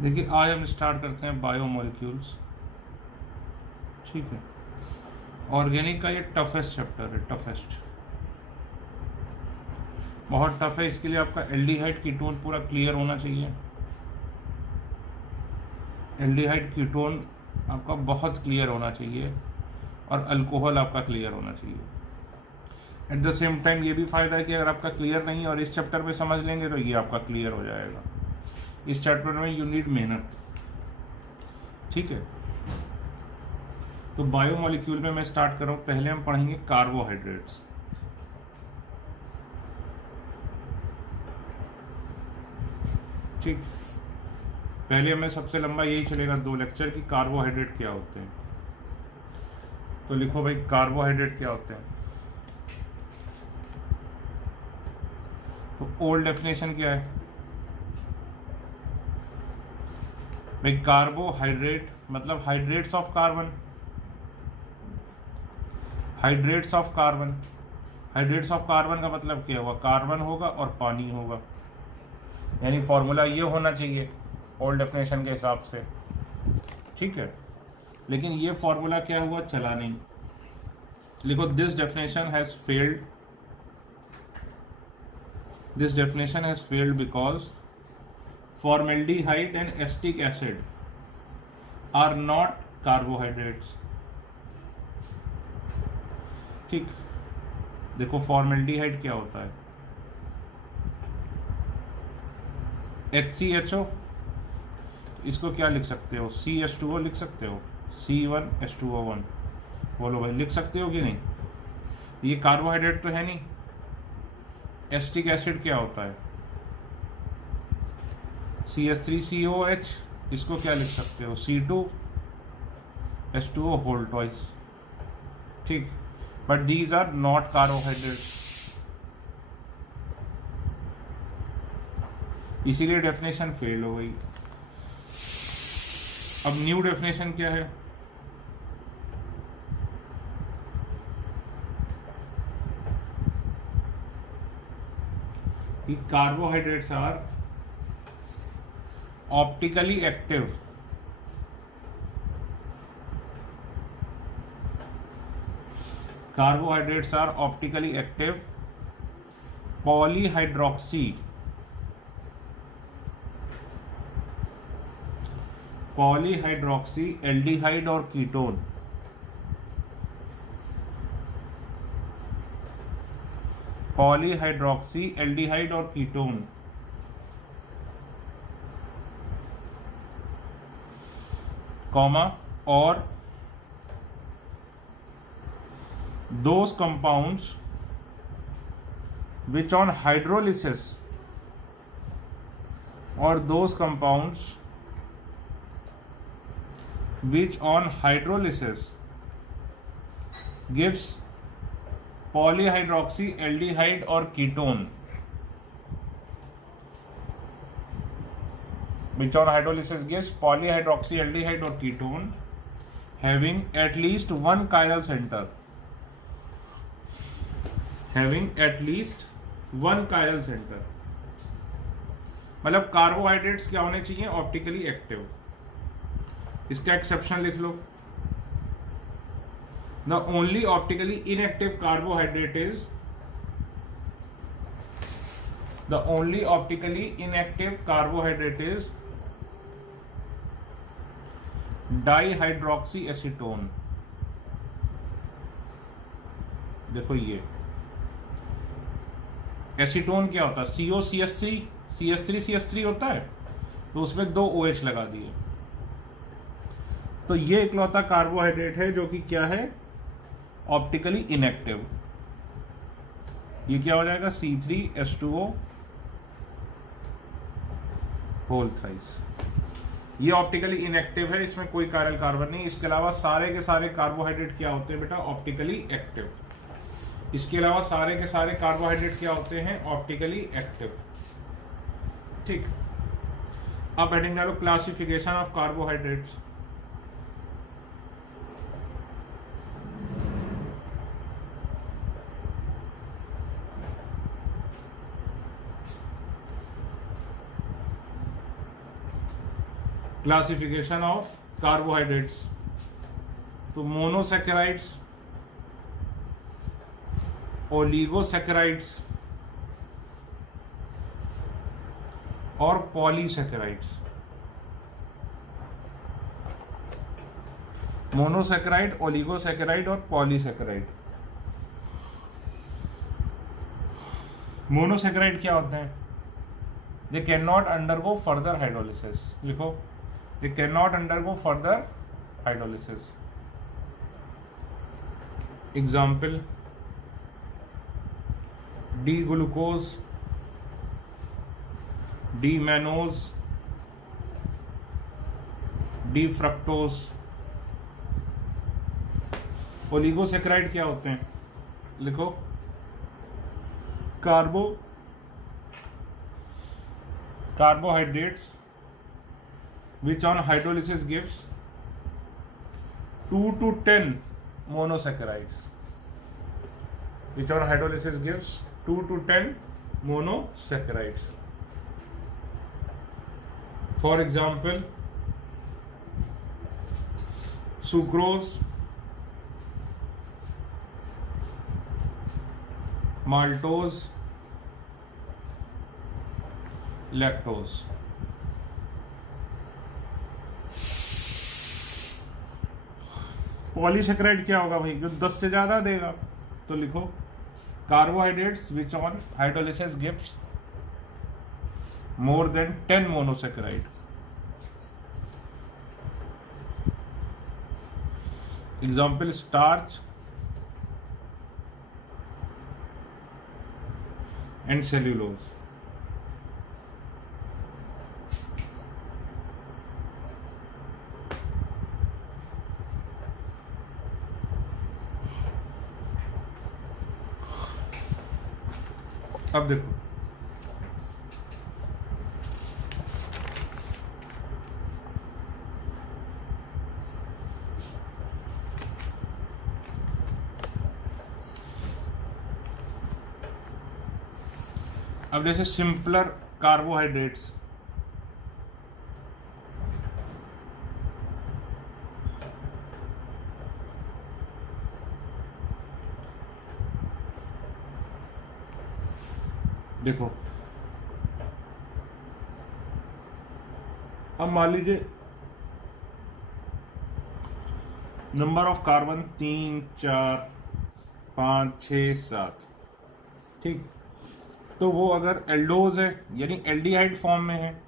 देखिए आज हम स्टार्ट करते हैं बायोमोलिक्यूल्स। ठीक है, ऑर्गेनिक का ये टफेस्ट चैप्टर है, टफेस्ट, बहुत टफ है। इसके लिए आपका एल्डिहाइड कीटोन पूरा क्लियर होना चाहिए। एल्डिहाइड कीटोन आपका बहुत क्लियर होना चाहिए और अल्कोहल आपका क्लियर होना चाहिए। एट द सेम टाइम ये भी फ़ायदा है कि अगर आपका क्लियर नहीं और इस चैप्टर पे समझ लेंगे तो ये आपका क्लियर हो जाएगा। इस चैप्टर में यू नीड मेहनत। ठीक है, तो बायोमोलिक्यूल में मैं स्टार्ट कर रहा हूँ। पहले हम पढ़ेंगे कार्बोहाइड्रेट्स। ठीक, पहले हमें सबसे लंबा यही चलेगा 2 लेक्चर की कार्बोहाइड्रेट क्या होते हैं। तो लिखो भाई कार्बोहाइड्रेट क्या होते हैं। तो ओल्ड डेफिनेशन क्या है भाई? कार्बोहाइड्रेट मतलब hydrates of carbon. Hydrates of carbon, hydrates of carbon का मतलब क्या हुआ? कार्बन होगा और पानी होगा, यानी फॉर्मूला ये होना चाहिए ओल्ड डेफिनेशन के हिसाब से। ठीक है, लेकिन ये फॉर्मूला क्या हुआ? चला नहीं। लिखो this definition has failed, this definition has failed because formaldehyde and acetic acid are not carbohydrates। ठीक, देखो फॉर्मेल्डिहाइड क्या होता है? HCHO, इसको क्या लिख सकते हो? CH2O लिख सकते हो, C1H2O1। बोलो भाई लिख सकते हो कि नहीं? ये कार्बोहाइड्रेट तो है नहीं। एसिटिक एसिड क्या होता है? CH3COH, इसको क्या लिख सकते हो? C2H2O whole twice. ठीक, but these are not carbohydrates, इसीलिए डेफिनेशन फेल हो गई। अब न्यू डेफिनेशन क्या है? कि carbohydrates are optically active, carbohydrates are optically active polyhydroxy, polyhydroxy aldehyde और कीटोन, पॉलीहाइड्रोक्सी एल्डिहाइड और कीटोन, कॉमा, और those compounds which on hydrolysis, or those compounds which on hydrolysis gives polyhydroxy aldehyde or ketone, which on hydrolysis gives polyhydroxy aldehyde or ketone having at least one chiral center, having at least one chiral center। मतलब carbohydrates क्या होने चाहिए? Optically active. इसका exception लिख लो। The only optically inactive carbohydrate is, the only optically inactive carbohydrate is dihydroxy acetone. देखो ये acetone क्या होता है? COCH3, CH3CH3 होता है, तो उसमें 2 OH लगा दिए। तो ये इकलौता कार्बोहाइड्रेट है जो कि क्या है? Optically inactive. ये क्या हो जाएगा? C3H2O whole thrice. ये ऑप्टिकली इनएक्टिव है, इसमें कोई कायरल कार्बन नहीं। इसके अलावा सारे के सारे कार्बोहाइड्रेट क्या होते हैं बेटा? Optically active. इसके अलावा सारे के सारे कार्बोहाइड्रेट क्या होते हैं? Optically active. ठीक, अब हेडिंग डालो classification of carbohydrates. Classification of carbohydrates, तो मोनोसैकेराइड्स, ओलिगोसैकेराइड्स और पॉलीसैकेराइड्स। मोनोसैकेराइड, ओलिगोसैकेराइड और पॉलीसैकेराइड। मोनोसैकेराइड क्या होते हैं? They can not undergo further hydrolysis. लिखो, they can not undergo further hydrolysis. Example, D glucose, D mannose, D fructose. Oligosaccharide क्या होते हैं? लिखो, carbohydrates which on hydrolysis gives 2 to 10 monosaccharides, which on hydrolysis gives 2 to 10 monosaccharides. For example, sucrose, maltose, lactose. Polysaccharide क्या होगा भाई? जो 10 से ज्यादा देगा, तो लिखो carbohydrates which on hydrolysis gives more than 10 monosaccharide. Example, starch and cellulose. अब देखो, अब जैसे सिंपलर कार्बोहाइड्रेट्स, देखो, अब मान लीजिए नंबर ऑफ कार्बन 3, 4, 5, 6, 7, ठीक। तो वो अगर एल्डोज है यानी एल्डिहाइड फॉर्म में है,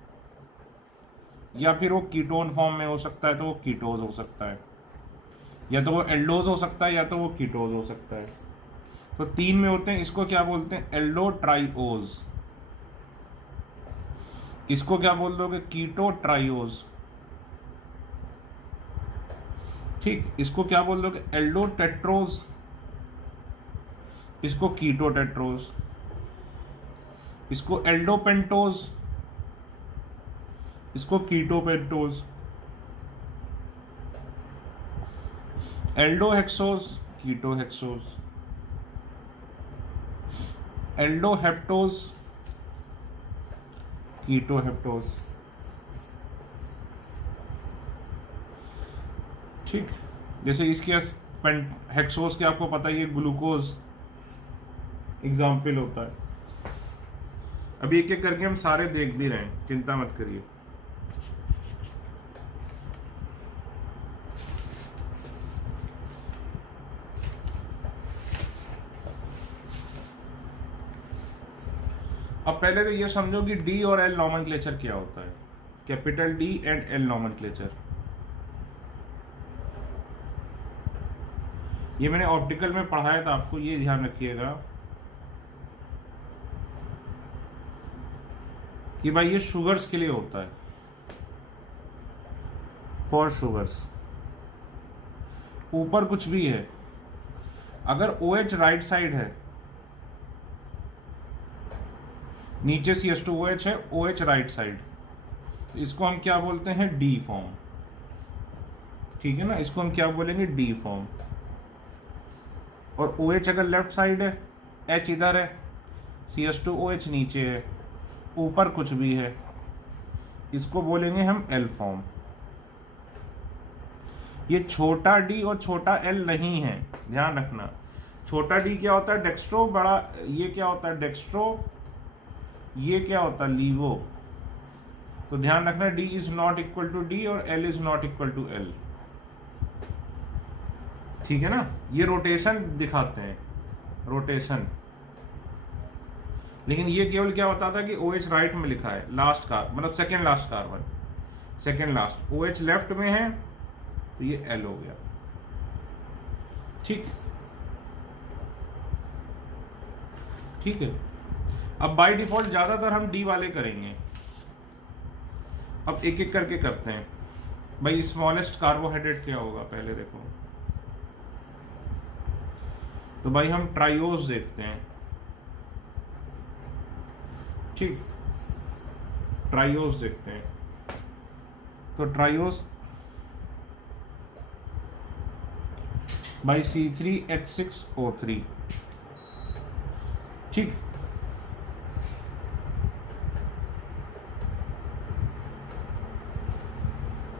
या फिर वो कीटोन फॉर्म में हो सकता है, तो वो कीटोज हो सकता है, या तो वो एल्डोज हो सकता है, या तो वो कीटोज हो सकता है। तो 3 में होते हैं, इसको क्या बोलते हैं? एल्डोट्राइओज। इसको क्या बोल दोगे? कीटोट्राइओज, ठीक। इसको क्या बोल दोगे? एल्डोटेट्रोज, इसको कीटोटेट्रोज, इसको एल्डोपेंटोज, इसको कीटोपेंटोज, एल्डोहेक्सोज, कीटोहेक्सोज, एल्डोहेप्टोज, कीटोहेप्टोज, ठीक। जैसे इसके हेक्सोज के आपको पता ही है, ग्लूकोज एग्जाम्पल होता है। अभी एक एक करके हम सारे देख भी रहे हैं, चिंता मत करिए। अब पहले तो ये समझो कि डी और एल नॉमेनक्लेचर क्या होता है। Capital D and L nomenclature, ये मैंने ऑप्टिकल में पढ़ाया था आपको, ये ध्यान रखिएगा कि भाई ये शुगर्स के लिए होता है, फॉर शुगर्स। ऊपर कुछ भी है, अगर OH राइट साइड है, नीचे CH2OH है, OH राइट साइड, इसको हम क्या बोलते हैं? डी फॉर्म, ठीक है ना। इसको हम क्या बोलेंगे? D form. और OH अगर लेफ्ट साइड है, H इधर है, CH2OH नीचे है, ऊपर कुछ भी है, इसको बोलेंगे हम एल फॉर्म। ये छोटा डी और छोटा एल नहीं है, ध्यान रखना। छोटा डी क्या होता है डेक्स्ट्रो, बड़ा ये क्या होता है डेक्स्ट्रो, ये क्या होता है लीवो। तो ध्यान रखना D is not equal to D और L is not equal to L, ठीक है ना। ये रोटेशन दिखाते हैं, रोटेशन। लेकिन ये केवल क्या बताता है कि OH राइट में लिखा है, लास्ट कार मतलब second last carbon, second last, OH left में है तो ये L हो गया, ठीक ठीक है। अब बाय डिफॉल्ट ज्यादातर हम डी वाले करेंगे। अब एक एक करके करते हैं। भाई स्मॉलेस्ट कार्बोहाइड्रेट क्या होगा पहले देखो, तो भाई हम ट्राइओस देखते हैं, ठीक, ट्राइओस देखते हैं। तो ट्राइओस बाई C3H6O3, ठीक।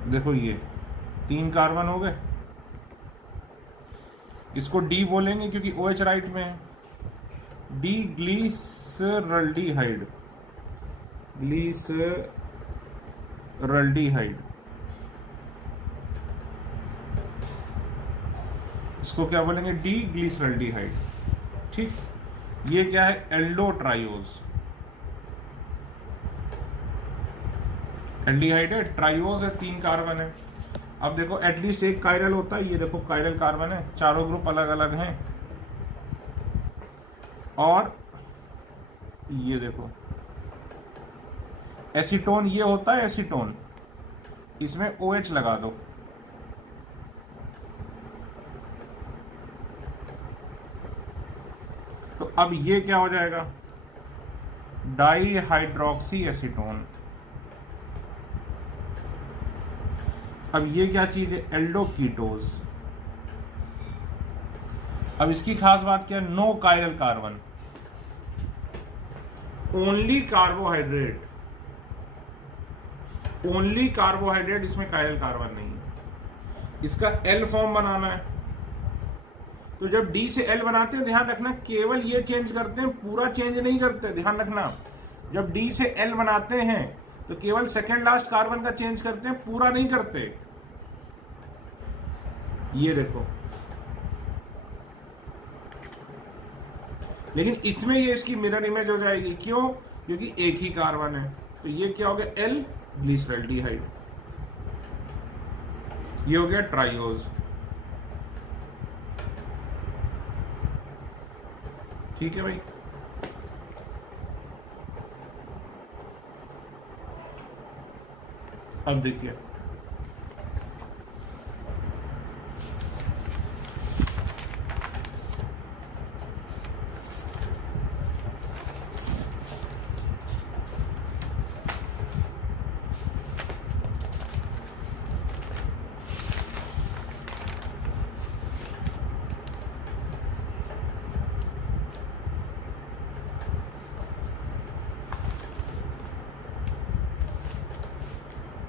देखो ये 3 कार्बन हो गए, इसको डी बोलेंगे क्योंकि OH राइट में है, डी ग्लीसरल्डिहाइड, ग्लीसरल्डिहाइड, इसको क्या बोलेंगे डी ग्लीसरल्डिहाइड, ठीक। ये क्या है एल्डोट्राइओज, एल्डिहाइड है, ट्राइओज है, 3 कार्बन है। अब देखो एटलीस्ट एक कायरल होता है, ये देखो कायरल कार्बन है, चारों ग्रुप अलग अलग हैं। और ये देखो एसीटोन, ये होता है एसीटोन, इसमें OH लगा दो, तो अब ये क्या हो जाएगा डाई हाइड्रोक्सी एसीटोन। अब ये क्या चीज है एल्डोकीटोज। अब इसकी खास बात क्या है, no chiral carbon, only carbohydrate, only carbohydrate, इसमें कायरल कार्बन नहीं है। इसका एल फॉर्म बनाना है, तो जब डी से एल बनाते हैं ध्यान रखना केवल ये चेंज करते हैं, पूरा चेंज नहीं करते, ध्यान रखना। जब डी से एल बनाते हैं तो केवल सेकेंड लास्ट कार्बन का चेंज करते हैं, पूरा नहीं करते। ये देखो, लेकिन इसमें ये इसकी मिरर इमेज हो जाएगी, क्यों? क्योंकि एक ही कार्बन है। तो ये क्या हो गया एल ग्लिसरल्डिहाइड, ये हो गया ट्राइओज, ठीक है भाई। अब देखिए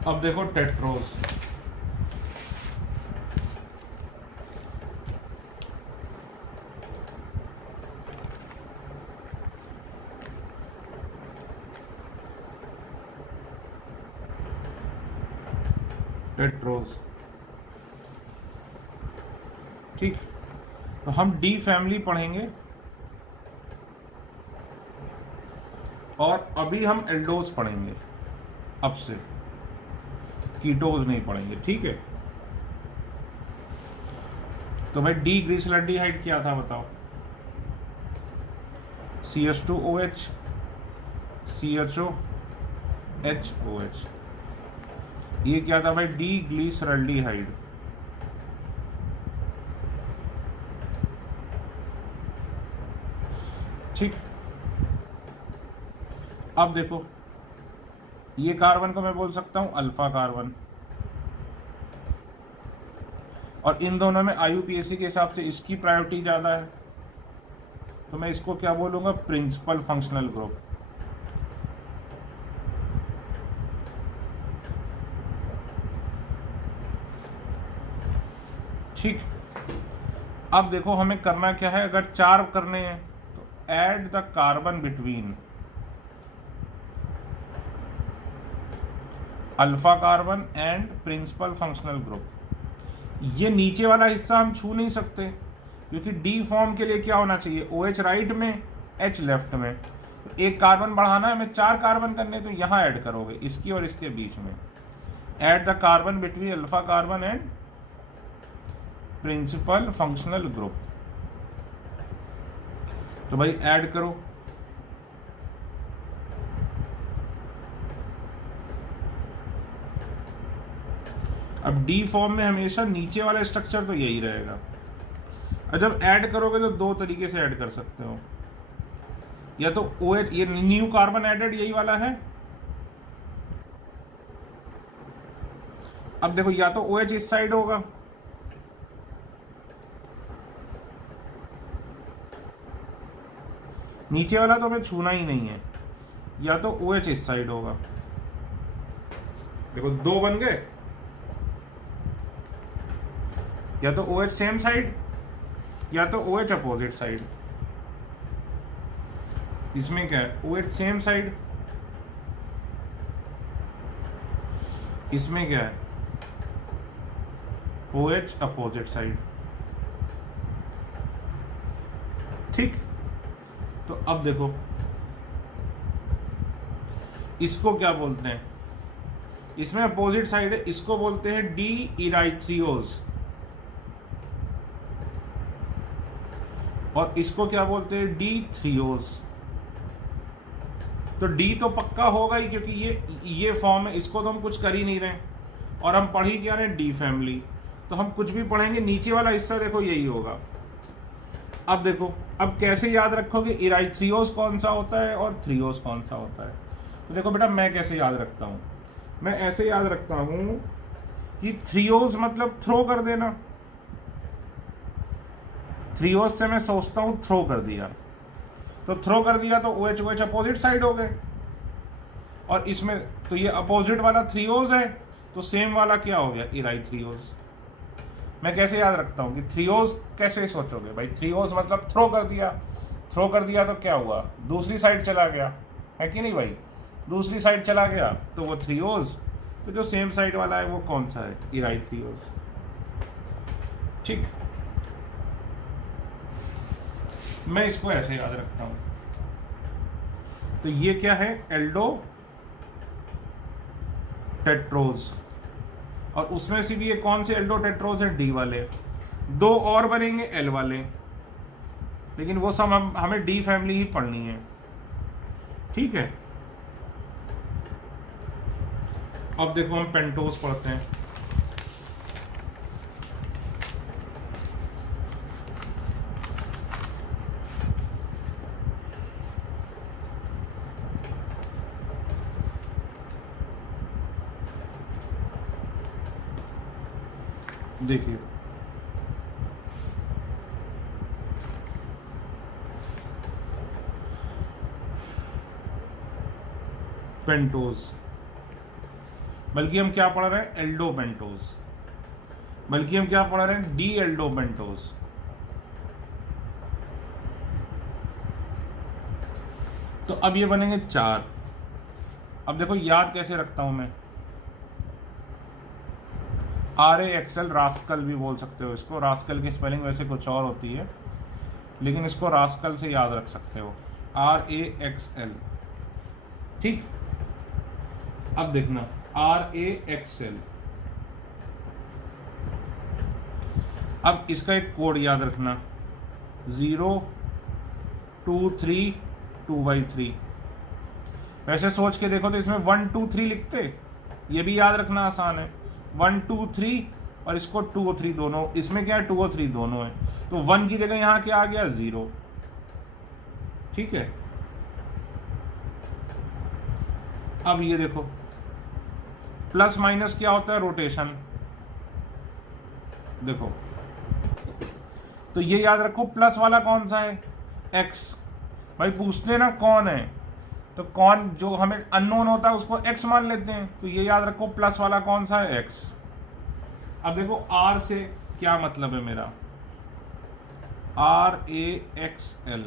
अब देखो टेट्रोज, टेट्रोज, ठीक। तो हम डी फैमिली पढ़ेंगे और अभी हम एल्डोज पढ़ेंगे, अब से कीटोज नहीं पढ़ेंगे, ठीक है। तो भाई डी ग्लिसरल्डिहाइड क्या था बताओ, CH2OH CHO HOH, ये क्या था भाई डी ग्लिसरल्डिहाइड, ठीक। अब देखो ये कार्बन को मैं बोल सकता हूं अल्फा कार्बन, और इन दोनों में IUPAC के हिसाब से इसकी प्रायोरिटी ज्यादा है, तो मैं इसको क्या बोलूंगा प्रिंसिपल फंक्शनल ग्रुप। ठीक, अब देखो हमें करना क्या है, अगर 4 करने हैं तो add the carbon between alpha carbon and principal functional group. ये नीचे वाला हिस्सा हम छू नहीं सकते क्योंकि डी फॉर्म के लिए क्या होना चाहिए, OH राइट में, H लेफ्ट में। एक कार्बन बढ़ाना है, हमें 4 कार्बन करने, तो यहां ऐड करोगे इसकी और इसके बीच में, add the carbon between alpha carbon and principal functional group. तो भाई ऐड करो, अब डी फॉर्म में हमेशा नीचे वाला स्ट्रक्चर तो यही रहेगा। और जब ऐड करोगे तो 2 तरीके से ऐड कर सकते हो, या तो OH, ये न्यू कार्बन एडेड यही वाला है। अब देखो या तो OH इस साइड होगा, नीचे वाला तो हमें छूना ही नहीं है, या तो OH इस साइड होगा। देखो 2 बन गए, या तो OH सेम साइड या तो OH अपोजिट साइड। इसमें क्या है, OH सेम साइड, इसमें क्या है, OH अपोजिट साइड। ठीक, तो अब देखो इसको क्या बोलते हैं, इसमें अपोजिट साइड है, इसको बोलते हैं डी इराइथ्रियोज, और इसको क्या बोलते हैं, डी थ्रियोज। तो डी तो पक्का होगा ही क्योंकि ये फॉर्म है, इसको तो हम कुछ कर ही नहीं रहे, और हम पढ़ ही क्या रहे, डी फैमिली। तो हम कुछ भी पढ़ेंगे नीचे वाला हिस्सा देखो यही होगा। अब देखो, अब कैसे याद रखोगे इराइथ्रियोज कौन सा होता है और थ्रियोज कौन सा होता है। तो देखो बेटा, मैं कैसे याद रखता हूं, मैं ऐसे याद रखता हूं कि थ्रियोज मतलब थ्रो कर देना। थ्रियोज से मैं सोचता हूं थ्रो कर दिया, तो थ्रो कर दिया तो OH OH अपोजिट साइड हो गए, और इसमें तो ये अपोजिट वाला थ्रियोज है, तो सेम वाला क्या हो गया, इराइथ्रियोज। मैं कैसे याद रखता हूं कि थ्रियोज कैसे सोचोगे भाई, थ्रियोज मतलब थ्रो कर दिया, थ्रो कर दिया तो क्या हुआ, दूसरी साइड चला गया, है कि नहीं भाई, दूसरी साइड चला गया तो वो थ्रियोज। तो जो सेम साइड वाला है वो कौन सा है, इराइथ्रियोज। ठीक, मैं इसको ऐसे याद रखता हूं। तो ये क्या है, एल्डो टेट्रोज, और उसमें से भी ये कौन से एल्डो टेट्रोज है, डी वाले। 2 और बनेंगे एल वाले, लेकिन वो सब हमें डी फैमिली ही पढ़नी है। ठीक है, अब देखो हम पेंटोज पढ़ते हैं। देखिए पेंटोज, बल्कि हम क्या पढ़ रहे हैं, एल्डो पेंटोज, बल्कि हम क्या पढ़ रहे हैं, डी एल्डो पेंटोज। तो अब ये बनेंगे 4। अब देखो याद कैसे रखता हूं मैं, RAXL, रास्कल भी बोल सकते हो इसको। रास्कल की स्पेलिंग वैसे कुछ और होती है, लेकिन इसको रास्कल से याद रख सकते हो, RAXL। ठीक, अब देखना RAXL, अब इसका एक कोड याद रखना, 0 2 3 2/3। वैसे सोच के देखो तो इसमें 1 2 3 लिखते, ये भी याद रखना आसान है, 1 2 3, और इसको 2 और 3 दोनों, इसमें क्या है 2 और 3 दोनों है, तो 1 की जगह यहां क्या आ गया, 0। ठीक है, अब ये देखो प्लस माइनस क्या होता है, रोटेशन। देखो तो ये याद रखो, प्लस वाला कौन सा है, x। भाई पूछते ना कौन है, तो कौन जो हमें अननोन होता है उसको x मान लेते हैं, तो ये याद रखो प्लस वाला कौन सा है, x। अब देखो r से क्या मतलब है मेरा, RAXL,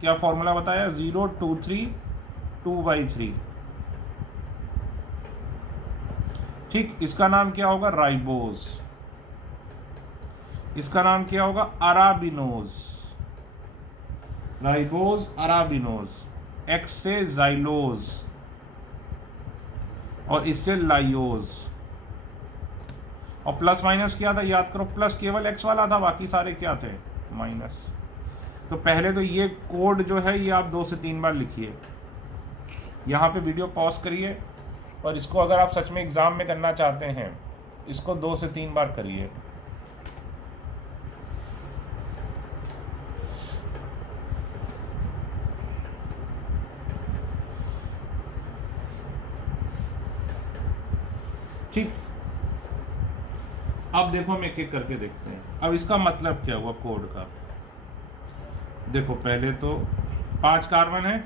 क्या फॉर्मूला बताया, 023 ठीक। इसका नाम क्या होगा, राइबोज। इसका नाम क्या होगा, अराबिनोज। राइबोज अराबिनोज। एक्स से जाइलोज और इससे लाइयोज। और प्लस माइनस क्या था, याद करो, प्लस केवल एक्स वाला था, बाकी सारे क्या थे, माइनस। तो पहले तो ये कोड जो है ये आप 2 से 3 बार लिखिए। यहाँ पे वीडियो पॉज करिए और इसको अगर आप सच में एग्जाम में करना चाहते हैं, इसको 2 से 3 बार करिए। ठीक। अब देखो हम एक एक करके देखते हैं। अब इसका मतलब क्या हुआ कोड का, देखो पहले तो 5 कार्बन है,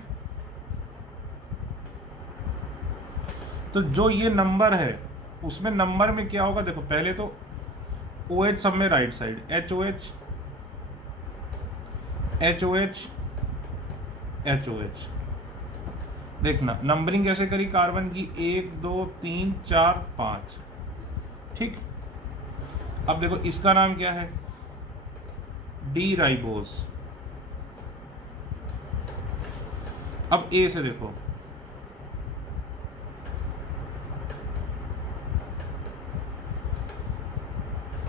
तो जो ये नंबर है उसमें नंबर में क्या होगा, देखो पहले तो OH सब में right side, HOH HOH HOH। देखना नंबरिंग कैसे करी कार्बन की, 1 2 3 4 5, ठीक। अब देखो इसका नाम क्या है, डी राइबोस। अब ए से देखो,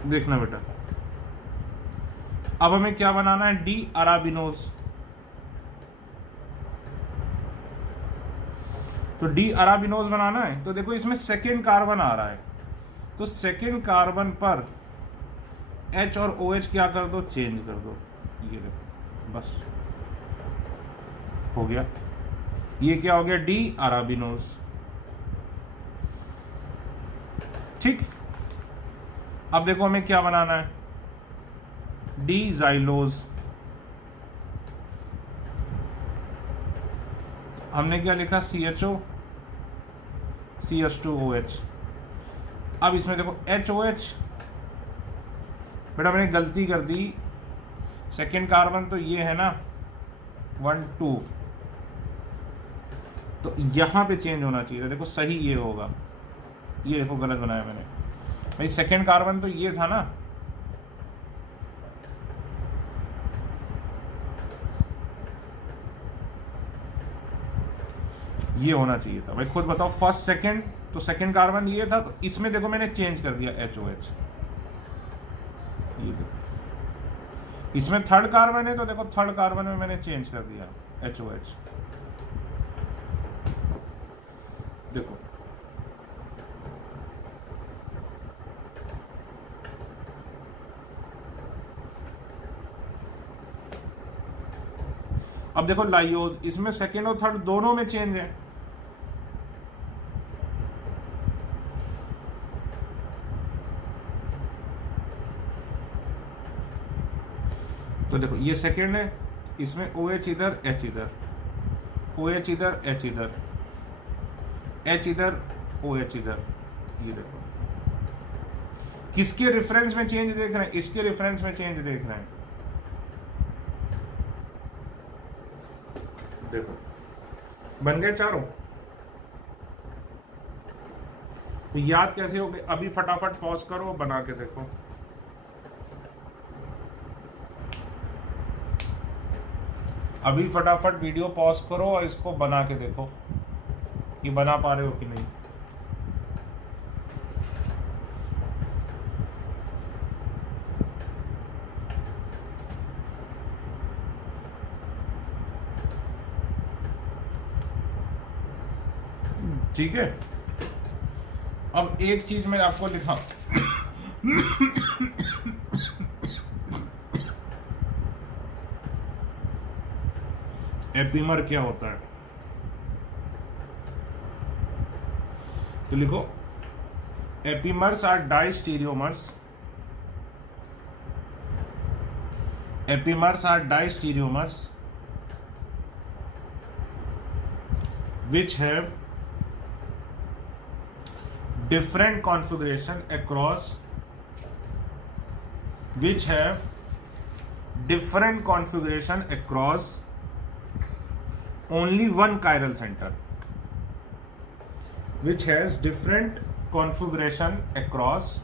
देखना बेटा, अब हमें क्या बनाना है, डी अराबिनोज। तो डी अराबिनोज बनाना है, तो देखो इसमें सेकेंड कार्बन आ रहा है, तो सेकेंड कार्बन पर H और OH क्या कर दो, चेंज कर दो। ये देखो बस हो गया, ये क्या हो गया, डी अराबिनोज, ठीक। अब देखो हमें क्या बनाना है, डी जाइलोज। हमने क्या लिखा, CHO CH2OH। अब इसमें देखो HOH, बेटा मैंने गलती कर दी, सेकेंड कार्बन तो ये है ना 1 2, तो यहां पे चेंज होना चाहिए था, देखो सही ये होगा, ये देखो गलत बनाया मैंने भाई, सेकेंड कार्बन तो ये था ना, ये होना चाहिए था भाई, खुद बताओ, फर्स्ट सेकेंड, तो सेकेंड कार्बन ये था, तो इसमें देखो मैंने चेंज कर दिया HOH। ये देखो इसमें थर्ड कार्बन है, तो देखो थर्ड कार्बन में मैंने चेंज कर दिया HOH। देखो अब देखो लाइयोज, इसमें सेकेंड और थर्ड दोनों में चेंज है, तो देखो ये सेकेंड है, इसमें OH इधर, H इधर, OH इधर, H इधर, H इधर, OH इधर। ये देखो किसके रेफरेंस में चेंज देख रहे हैं, इसके रेफरेंस में चेंज देख रहे हैं। देखो बन गए चारों। तो याद कैसे हो गए, अभी फटाफट पॉज करो, बना के देखो। अभी फटाफट वीडियो पॉज करो और इसको बना के देखो, ये बना पा रहे हो कि नहीं। ठीक है। अब एक चीज मैं आपको लिखा, एपीमर क्या होता है, तो लिखो epimers are diastereomers. Epimers are diastereomers which have different configuration across which have different configuration across only one chiral center, which has different configuration across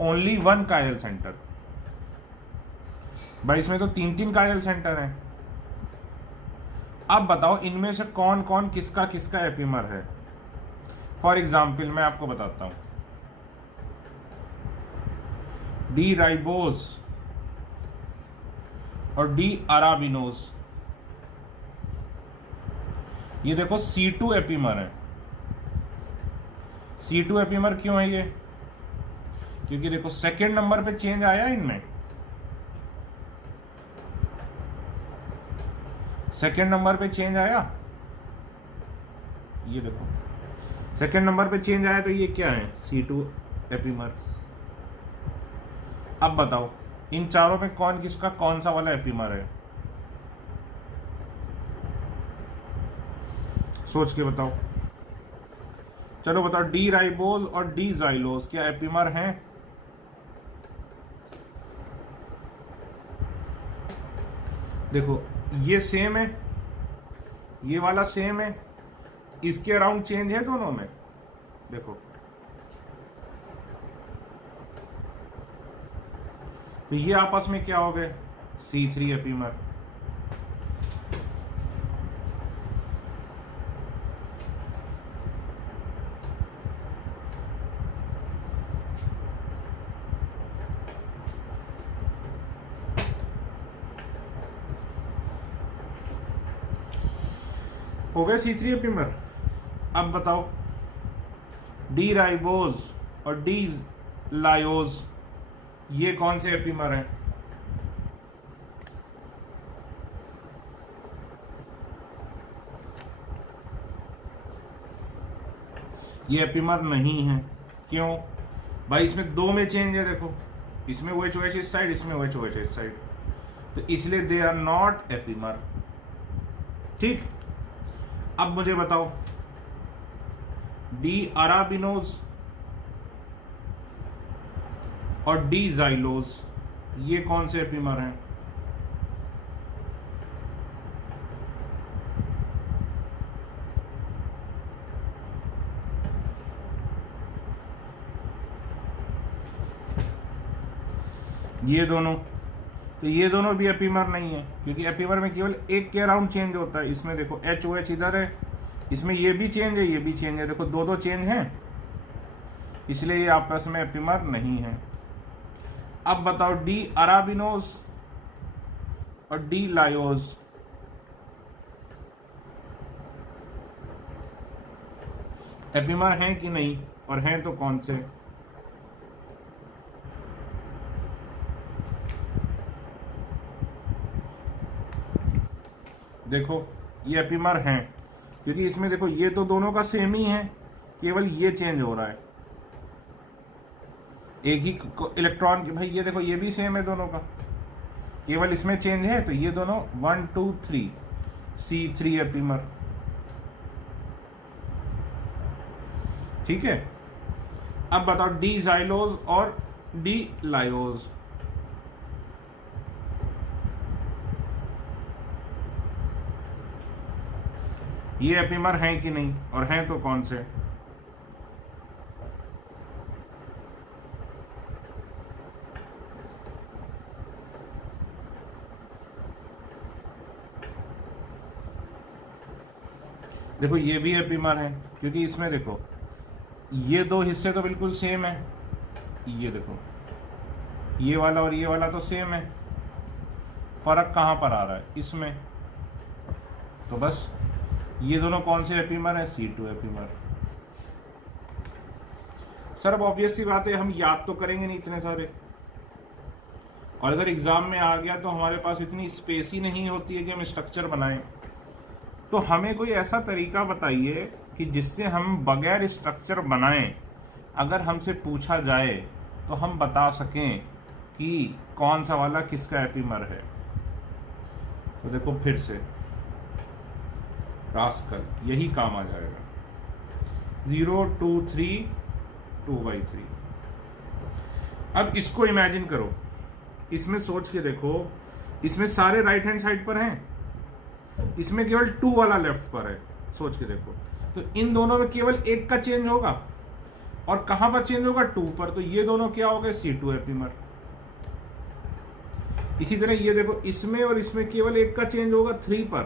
only one chiral center। भाई इसमें तो 3 chiral center हैं। अब बताओ इनमें से कौन कौन किसका किसका एपिमर है। फॉर एग्जाम्पल मैं आपको बताता हूं, डी राइबोस और डी अराबिनोज, ये देखो C2 एपिमर है। C2 एपिमर क्यों है ये? क्योंकि देखो सेकेंड नंबर पे चेंज आया इनमें, सेकेंड नंबर पे चेंज आया, ये देखो सेकेंड नंबर पे चेंज आया, तो ये क्या है? C2 epimer. अब बताओ इन चारों में कौन किसका कौन सा वाला एपिमर है? सोच के बताओ। चलो बताओ, डी राइबोज और डी जाइलोज क्या एपिमर हैं? देखो ये सेम है, ये वाला सेम है, इसके अराउंड चेंज है दोनों में। देखो तो ये आपस में क्या हो गए? C3 epimer. हो गए C3 एपिमर। अब बताओ डी राइबोज और डी लायोज ये कौन से एपिमर हैं? ये एपिमर नहीं है। क्यों भाई? इसमें दो में चेंज है। देखो इसमें OH इस साइड, इसमें OH इस साइड, तो इसलिए दे आर नॉट एपिमर। ठीक, अब मुझे बताओ डी अराबिनोज और डी जाइलोज ये कौन से एपिमर हैं? ये दोनों, तो ये दोनों भी एपिमर नहीं है, क्योंकि एपिमर में केवल एक के अराउंड चेंज होता है। इसमें देखो HOH इधर है, इसमें ये भी चेंज है, ये भी चेंज है। देखो दो चेंज हैं, इसलिए ये आपस में एपिमर नहीं है। अब बताओ डी अराबिनोज और डी लायोज एपिमर हैं कि नहीं, और हैं तो कौन से? देखो ये एपिमर हैं, क्योंकि इसमें देखो ये तो दोनों का सेम ही है, केवल ये चेंज हो रहा है एक ही इलेक्ट्रॉन की। भाई ये देखो ये भी सेम है दोनों का, केवल इसमें चेंज है, तो ये दोनों 1 2 3 C3 एपिमर। ठीक है, अब बताओ डी जाइलोज और डी लायोज ये एपिमर हैं कि नहीं, और हैं तो कौन से? देखो ये भी एपिमर है, क्योंकि इसमें देखो ये दो हिस्से तो बिल्कुल सेम है। ये देखो ये वाला और ये वाला तो सेम है, फर्क कहां पर आ रहा है? इसमें। तो बस ये दोनों कौन से एपिमर है? C2 epimer. सर अब ऑब्वियस सी बात है, हम याद तो करेंगे नहीं इतने सारे, और अगर एग्जाम में आ गया तो हमारे पास इतनी स्पेस ही नहीं होती है कि हम स्ट्रक्चर बनाएं। तो हमें कोई ऐसा तरीका बताइए कि जिससे हम बगैर स्ट्रक्चर बनाएं, अगर हमसे पूछा जाए तो हम बता सकें कि कौन सा वाला किसका एपिमर है। तो देखो फिर से रास्कल यही काम आ जाएगा, 0 2 3 2/3। अब इसको इमेजिन करो, इसमें सोच के देखो, इसमें सारे राइट हैंड साइड पर हैं, इसमें केवल 2 वाला लेफ्ट पर है। सोच के देखो, तो इन दोनों में केवल एक का चेंज होगा, और कहां पर चेंज होगा? 2 पर। तो ये दोनों क्या हो गए? C2 epimer. इसी तरह ये देखो, इसमें और इसमें केवल एक का चेंज होगा 3 पर,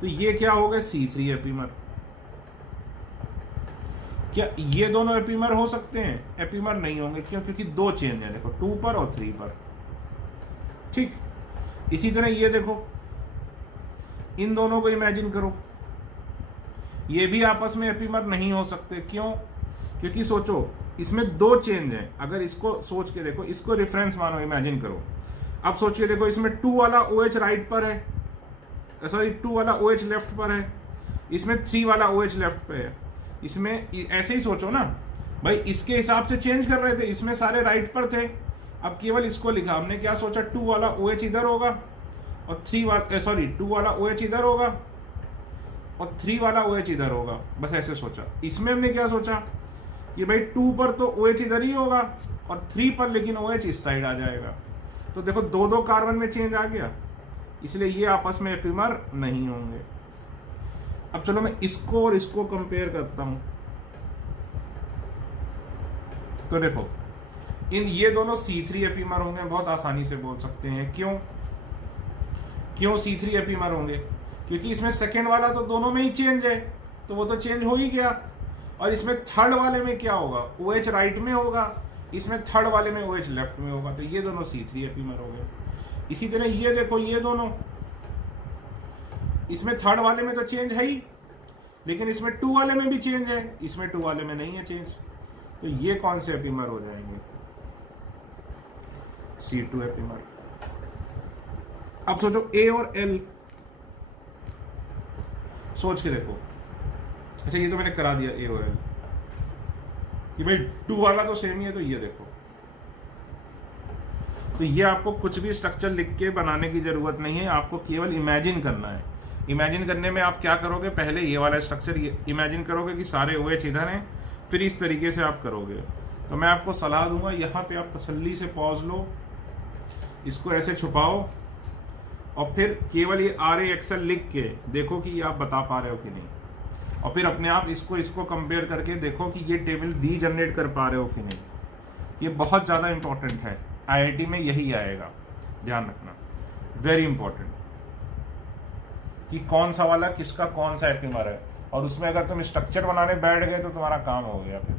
तो ये क्या हो गए? C3 epimer. क्या ये दोनों एपीमर हो सकते हैं? एपीमर नहीं होंगे। क्यों? क्योंकि 2 चेंज है, देखो 2 पर और 3 पर। ठीक, इसी तरह ये देखो, इन दोनों को इमेजिन करो, ये भी आपस में एपीमर नहीं हो सकते। क्यों? क्योंकि सोचो, इसमें 2 चेंज हैं। अगर इसको सोच के देखो, इसको रेफरेंस मानो, इमेजिन करो। अब सोच के देखो, इसमें 2 वाला OH राइट पर है, सॉरी 2 वाला OH लेफ्ट पर है, इसमें 3 वाला OH लेफ्ट पे है। इसमें ऐसे ही सोचो ना भाई, इसके हिसाब से चेंज कर रहे थे, इसमें सारे राइट पर थे। अब केवल इसको लिखा हमने, क्या सोचा? 2 वाला OH इधर होगा और 2 वाला OH इधर होगा और 3 वाला OH इधर होगा, बस ऐसे सोचा। इसमें हमने क्या सोचा कि भाई 2 पर तो OH इधर ही होगा और 3 पर लेकिन OH इस साइड आ जाएगा। तो देखो 2 कार्बन में चेंज आ गया, इसलिए ये आपस में एपीमर नहीं होंगे। अब चलो मैं इसको और इसको कंपेयर करता हूं। तो देखो, ये दोनों C3 एपीमर होंगे, बहुत आसानी से बोल सकते हैं। क्यों C3 एपीमर होंगे? क्योंकि इसमें सेकेंड वाला तो दोनों में ही चेंज है, तो वो तो चेंज हो ही गया। और इसमें थर्ड वाले में क्या होगा? OH राइट में होगा, इसमें थर्ड वाले में OH लेफ्ट में होगा, तो ये दोनों C3 एपीमर हो गए। इसी तरह ये देखो, ये दोनों, इसमें थर्ड वाले में तो चेंज है ही, लेकिन इसमें 2 वाले में भी चेंज है, इसमें 2 वाले में नहीं है चेंज, तो ये कौन से एपीमर हो जाएंगे? C2 epimer. अब सोचो A और L, सोच के देखो। अच्छा, ये तो मैंने करा दिया A और L कि भाई 2 वाला तो सेम ही है, तो ये देखो, तो ये आपको कुछ भी स्ट्रक्चर लिख के बनाने की जरूरत नहीं है, आपको केवल इमेजिन करना है। इमेजिन करने में आप क्या करोगे? पहले ये वाला स्ट्रक्चर इमेजिन करोगे कि सारे OH इधर हैं, फिर इस तरीके से आप करोगे। तो मैं आपको सलाह दूंगा, यहाँ पे आप तसल्ली से पॉज लो, इसको ऐसे छुपाओ और फिर केवल ये RAXL लिख के देखो कि ये आप बता पा रहे हो कि नहीं, और फिर अपने आप इसको कंपेयर करके देखो कि ये टेबल B जनरेट कर पा रहे हो कि नहीं। ये बहुत ज़्यादा इंपॉर्टेंट है, IIT में यही आएगा, ध्यान रखना, वेरी इंपॉर्टेंट, कि कौन सा वाला किसका कौन सा एपीमर है। और उसमें अगर तुम स्ट्रक्चर बनाने बैठ गए तो तुम्हारा काम हो गया फिर।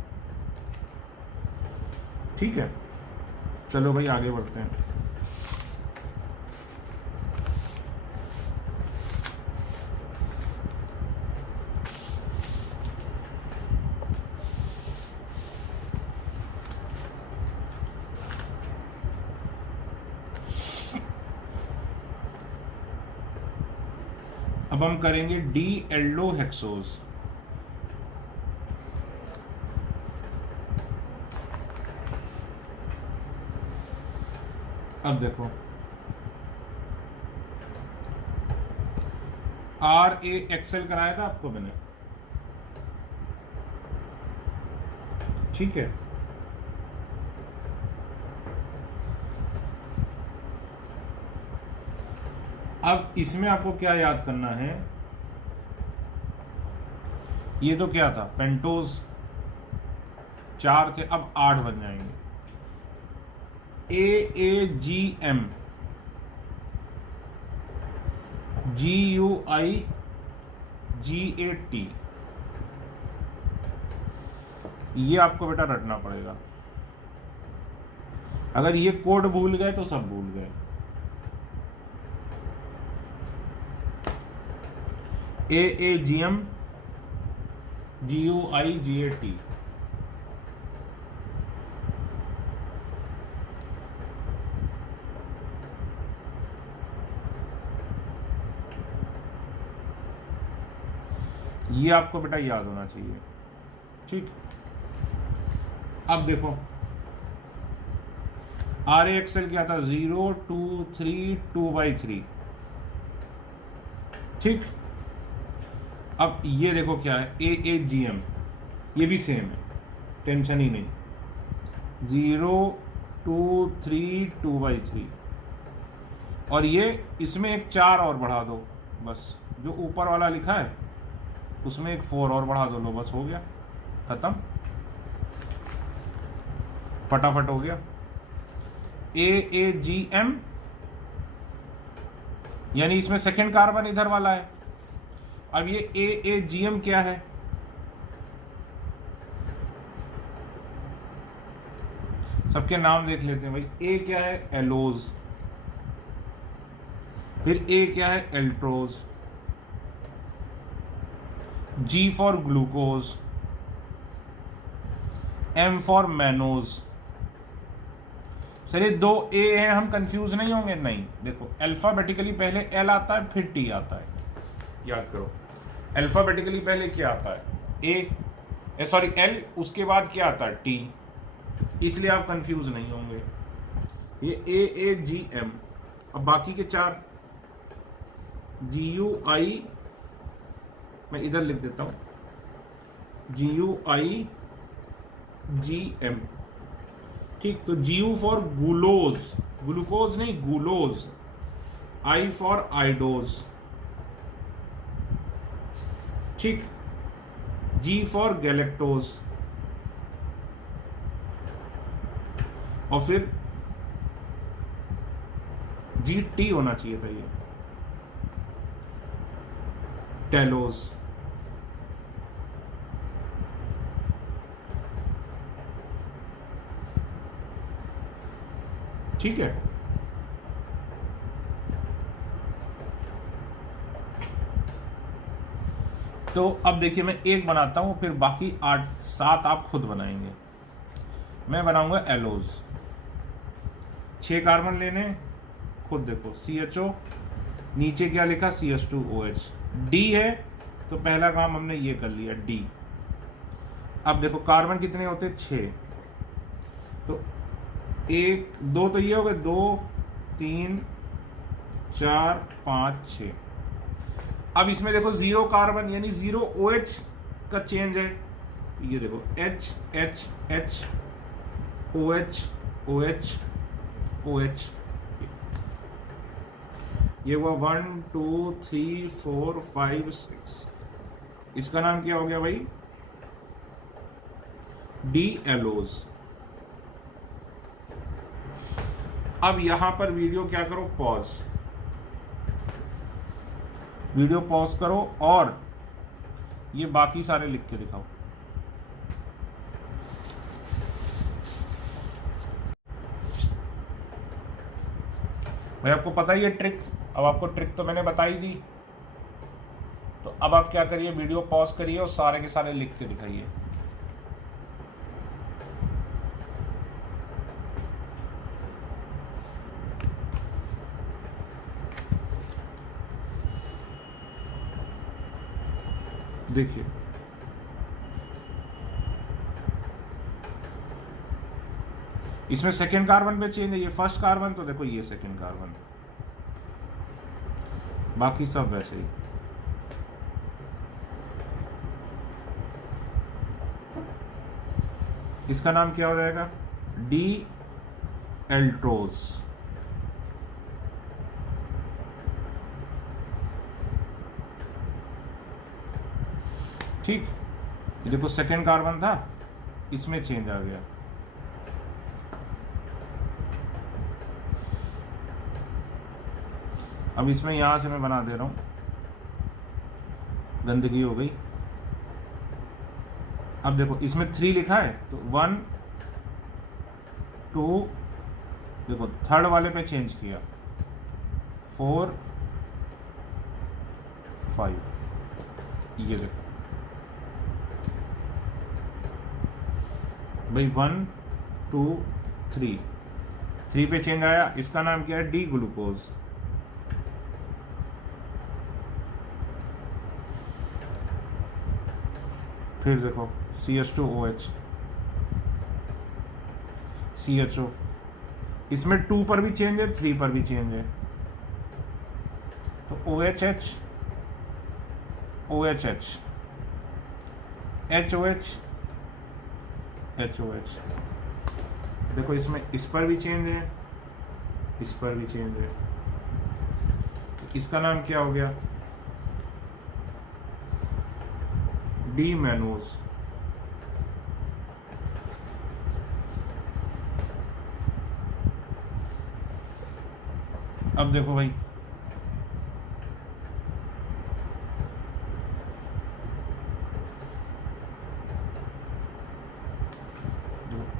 ठीक है, चलो भाई आगे बढ़ते हैं। अब हम करेंगे D-एल्डोहेक्सोज। अब देखो, RAXL कराया था आपको मैंने, ठीक है। अब इसमें आपको क्या याद करना है? ये तो क्या था? पेंटोज 4 थे, अब 8 बन जाएंगे। AAGM, GUIGAT, ये आपको बेटा रटना पड़ेगा। अगर ये कोड भूल गए तो सब भूल गए। AAGM, GUIGAT, ये आपको बेटा याद होना चाहिए, ठीक। अब देखो RAXL क्या था? 0 2 3 2/3, ठीक। अब ये देखो क्या है? AAGM, ये भी सेम है, टेंशन ही नहीं। 0 2/3 और ये इसमें एक 4 और बढ़ा दो, बस जो ऊपर वाला लिखा है उसमें एक 4 और बढ़ा दो, लो बस हो गया, खत्म, फटाफट हो गया। AAGM यानी इसमें सेकेंड कार्बन इधर वाला है। अब ये AAGM क्या है? सबके नाम देख लेते हैं भाई। A क्या है? एलोज। फिर A क्या है? Altroz. G for glucose, M for mannose. चलिए 2 A है, हम कंफ्यूज नहीं होंगे? नहीं, देखो अल्फाबेटिकली पहले L आता है फिर T आता है, याद करो। अल्फाबेटिकली पहले क्या आता है? L, उसके बाद क्या आता है? T, इसलिए आप कंफ्यूज नहीं होंगे। ये AAGM। अब बाकी के 4 GUI मैं इधर लिख देता हूं, GUI GM, ठीक। तो GU फॉर गुलोज, ग्लूकोज नहीं गुलोज। I फॉर आइडोज, ठीक। G फॉर गैलेक्टोज, और फिर GT होना चाहिए था, ये टेलोज। ठीक है, तो अब देखिए मैं एक बनाता हूं, फिर बाकी 8-7 आप खुद बनाएंगे। मैं बनाऊंगा एलोज। 6 कार्बन लेने, खुद देखो CHO, नीचे क्या लिखा? CH2OH। D है तो पहला काम हमने ये कर लिया, D। अब देखो कार्बन कितने होते? 6। तो 1 2 तो ये हो गए, 2 3 4 5 6। अब इसमें देखो 0 कार्बन यानी 0 OH का चेंज है। ये देखो H H H OH OH OH, ये हुआ 1 2 3 4 5 6। इसका नाम क्या हो गया भाई? D एलोज। अब यहां पर वीडियो क्या करो? पॉज, वीडियो पॉज करो और ये बाकी सारे लिख के दिखाओ। भाई आपको पता ही है ट्रिक, अब आपको ट्रिक तो मैंने बताई दी, तो अब आप क्या करिए? वीडियो पॉज करिए और सारे के सारे लिख के दिखाइए। देखिए इसमें सेकेंड कार्बन पे चेंज है, ये फर्स्ट कार्बन, तो देखो ये सेकेंड कार्बन, बाकी सब वैसे ही। इसका नाम क्या हो जाएगा? D एल्ट्रोज। ठीक, ये देखो सेकेंड कार्बन था, इसमें चेंज आ गया। अब इसमें यहां से मैं बना दे रहा हूं, गंदगी हो गई। अब देखो इसमें 3 लिखा है, तो 1 2, देखो थर्ड वाले पे चेंज किया, 4 5, ये देखो भाई 1 2 3 पे चेंज आया। इसका नाम क्या है? D glucose. फिर देखो CH2OH, CHO, इसमें 2 पर भी चेंज है, 3 पर भी चेंज है, तो OHH OHH HOH HOH, देखो इसमें इस पर भी चेंज है, इस पर भी चेंज है, इसका नाम क्या हो गया? D mannose. अब देखो भाई,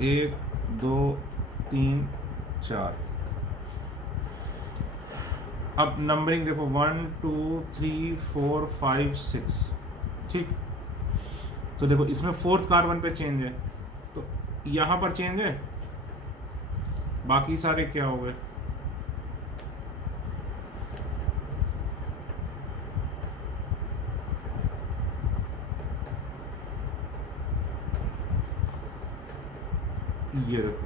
एक, दो, तीन, चार। अब नंबरिंग देखो 1 2 3 4 5 6, ठीक। तो देखो इसमें फोर्थ कार्बन पे चेंज है, तो यहां पर चेंज है, बाकी सारे क्या हो गए? ये देखो,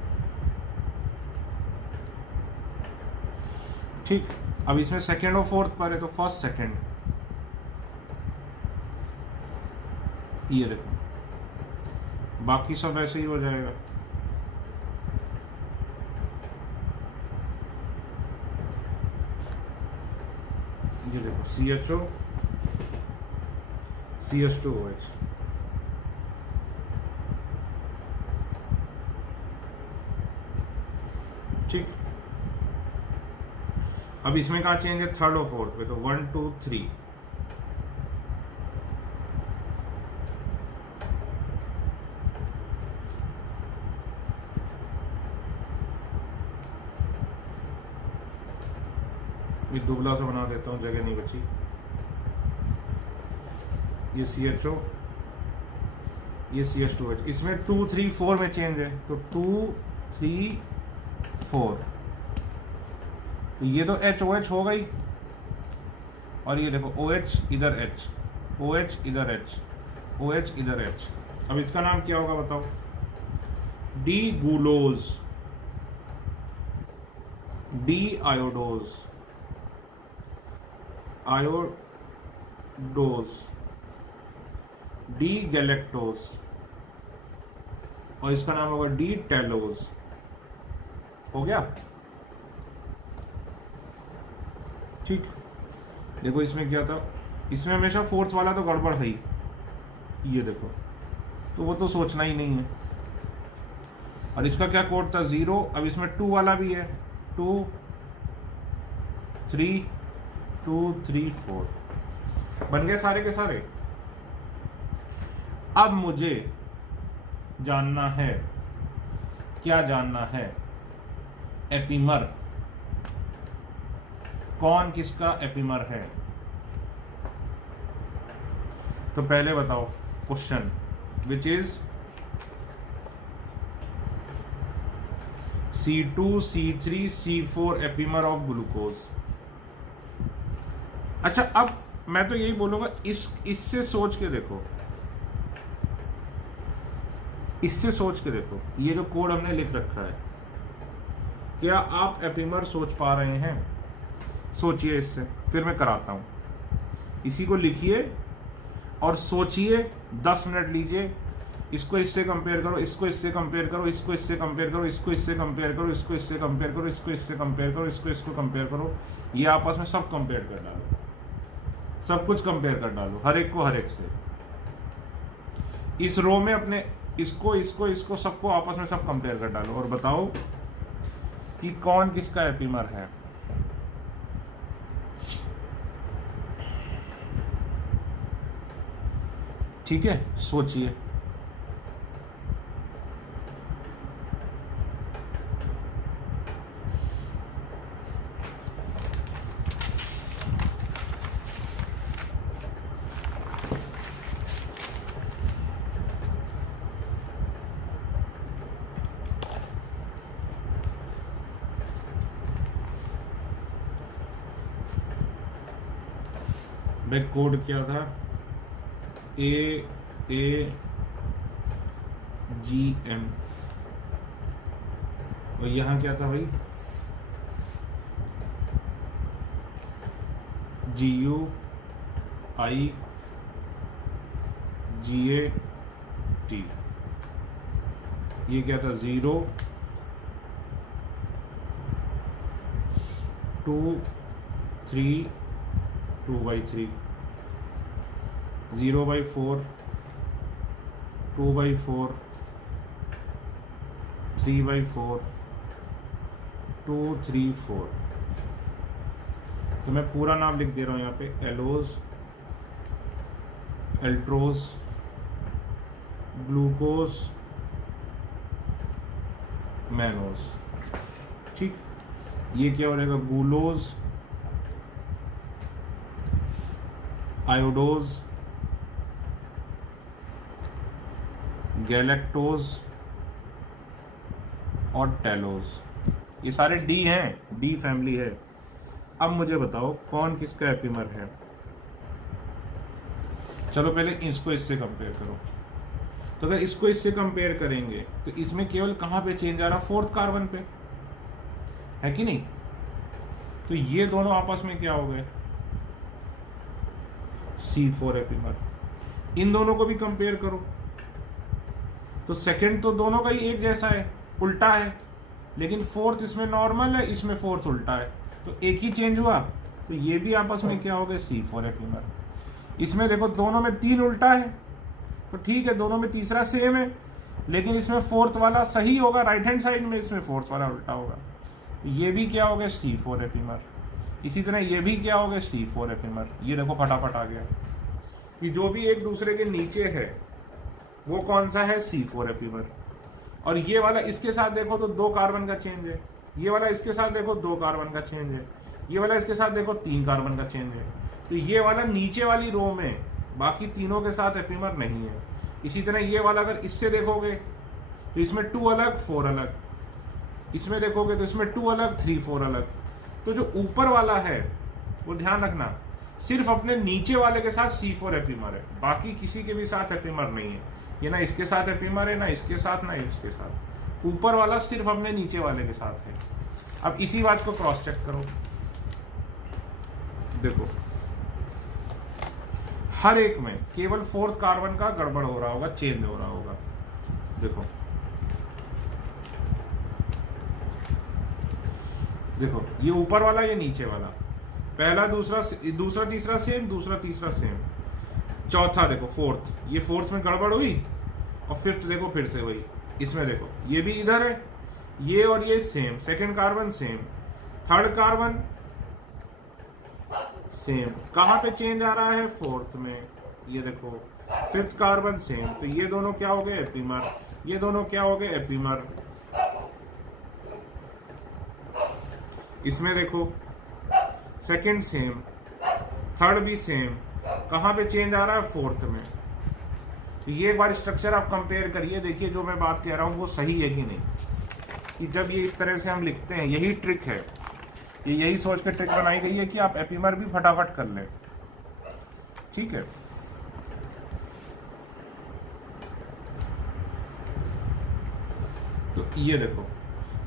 ठीक। अब इसमें सेकेंड और फोर्थ पर है, तो फर्स्ट सेकेंड, ये देखो, बाकी सब ऐसे ही हो जाएगा। ये देखो CHO CH2OH, ठीक। अब इसमें कहा चेंज है? थर्ड और फोर्थ पे, तो 1 2 3, ये दुबला सा बना देता हूँ, जगह नहीं बची। ये CHO, ये CH2OH, इसमें 2 3 4 में चेंज है, तो 2 3 4, तो ये तो HOH हो गई, और ये देखो OH इधर H, OH इधर H, OH इधर H। अब इसका नाम क्या होगा बताओ? डी गुलोज, डी आयोडोज, आयोडोज, डी गैलेक्टोज, और इसका नाम होगा डी टेलोज। हो गया, ठीक। देखो इसमें क्या था, इसमें हमेशा फोर्थ वाला तो गड़बड़ है ही, ये देखो, तो वो तो सोचना ही नहीं है। और इसका क्या कोड था? 0। अब इसमें 2 वाला भी है, 2 3 2 3 4, बन गए सारे के सारे। अब मुझे जानना है, क्या जानना है? एपिमर, कौन किसका एपिमर है? तो पहले बताओ question, which is C2 C3 C4 epimer of glucose. अच्छा, अब मैं तो यही बोलूंगा, इससे सोच के देखो, इससे सोच के देखो, ये जो कोड हमने लिख रखा है, क्या आप एपिमर सोच पा रहे हैं? सोचिए इससे, फिर मैं कराता हूं। इसी को लिखिए और सोचिए, 10 मिनट लीजिए, इसको इससे कंपेयर करो, इसको इससे कंपेयर करो, इसको इससे कंपेयर करो, इसको इससे कंपेयर करो, इसको इससे कंपेयर करो, इसको इससे कंपेयर करो, इसको इसको कंपेयर करो, ये आपस में सब कंपेयर कर डालो, सब कुछ कंपेयर कर डालो, हर एक को हर एक से। इस रो में अपने इसको इसको इसको सबको आपस में सब कंपेयर कर डालो, और बताओ कि कौन किसका एपिमर है। ठीक है, सोचिए। बैक कोड क्या था? AAGM, और यहां क्या था भाई? GUIGAT। ये क्या था? 0 2 3 2/3, 0/4 2/4, 3/4 2 3 4। तो मैं पूरा नाम लिख दे रहा हूँ यहाँ पे, एलोज, एल्ट्रोज, ग्लूकोज, मैनोज। ठीक, ये क्या हो जाएगा, गुलोज, आयोडोज, गैलेक्टोज और टेलोज। ये सारे डी हैं, डी फैमिली है। अब मुझे बताओ कौन किसका एपिमर है। चलो पहले इसको इससे कंपेयर करो। तो अगर इसको इससे कंपेयर करेंगे तो इसमें केवल कहां पे चेंज आ रहा, 4th कार्बन पे, है कि नहीं। तो ये दोनों आपस में क्या हो गए, C4 एपिमर। इन दोनों को भी कंपेयर करो तो सेकंड तो दोनों का ही एक जैसा है, उल्टा है, लेकिन 4th इसमें नॉर्मल है, इसमें 4th उल्टा है, तो एक ही चेंज हुआ। तो ये भी आपस में क्या हो गए, C4 एपिमर। इसमें देखो दोनों में 3 उल्टा है, तो ठीक है, दोनों में तीसरा सेम है, लेकिन इसमें 4th वाला सही होगा राइट हैंड साइड में, इसमें 4th वाला उल्टा होगा। ये भी क्या हो गया, C4 एपिमर। इसी तरह ये भी क्या हो गया, C4 एपिमर। ये देखो फटाफट आ गया कि जो भी एक दूसरे के नीचे है वो कौन सा है, C4 एपिमर। और ये वाला इसके साथ देखो तो 2 कार्बन का चेंज है, ये वाला इसके साथ देखो 2 कार्बन का चेंज है, ये वाला इसके साथ देखो 3 कार्बन का चेंज है। तो ये वाला नीचे वाली रो में बाकी तीनों के साथ एपिमर नहीं है। इसी तरह ये वाला अगर इससे देखोगे तो इसमें 2 अलग 4 अलग, इसमें देखोगे तो इसमें 2 अलग 3 4 अलग। तो जो ऊपर वाला है वो ध्यान रखना सिर्फ अपने नीचे वाले के साथ C4 एपिमर है, बाकी किसी के भी साथ एपिमर नहीं है। ये ना इसके साथ एपिमर है, ना इसके साथ, ना इसके साथ। ऊपर वाला सिर्फ अपने नीचे वाले के साथ है। अब इसी बात को क्रॉस चेक करो, देखो हर एक में केवल 4th कार्बन का गड़बड़ हो रहा होगा, चेंज हो रहा होगा। देखो देखो, ये ऊपर वाला, ये नीचे वाला, पहला दूसरा तीसरा सेम, दूसरा तीसरा सेम, चौथा देखो 4th, ये 4th में गड़बड़ हुई, और 5th देखो फिर से वही। इसमें देखो ये भी इधर है, ये और ये same, 2nd carbon same, 3rd carbon same. कहां पे चेंज आ रहा है, 4th में। ये देखो 5th कार्बन सेम। तो ये दोनों क्या हो गए, एपिमर। ये दोनों क्या हो गए, एपिमर। इसमें देखो 2nd सेम, 3rd भी सेम, कहां पे चेंज आ रहा है, 4th में। तो ये एक बार स्ट्रक्चर आप कंपेयर करिए, देखिए जो मैं बात कह रहा हूं वो सही है कि नहीं। कि जब ये इस तरह से हम लिखते हैं, यही ट्रिक है, ये यही सोच के ट्रिक बनाई गई है कि आप एपिमर भी फटाफट कर लें। ठीक है, तो ये देखो,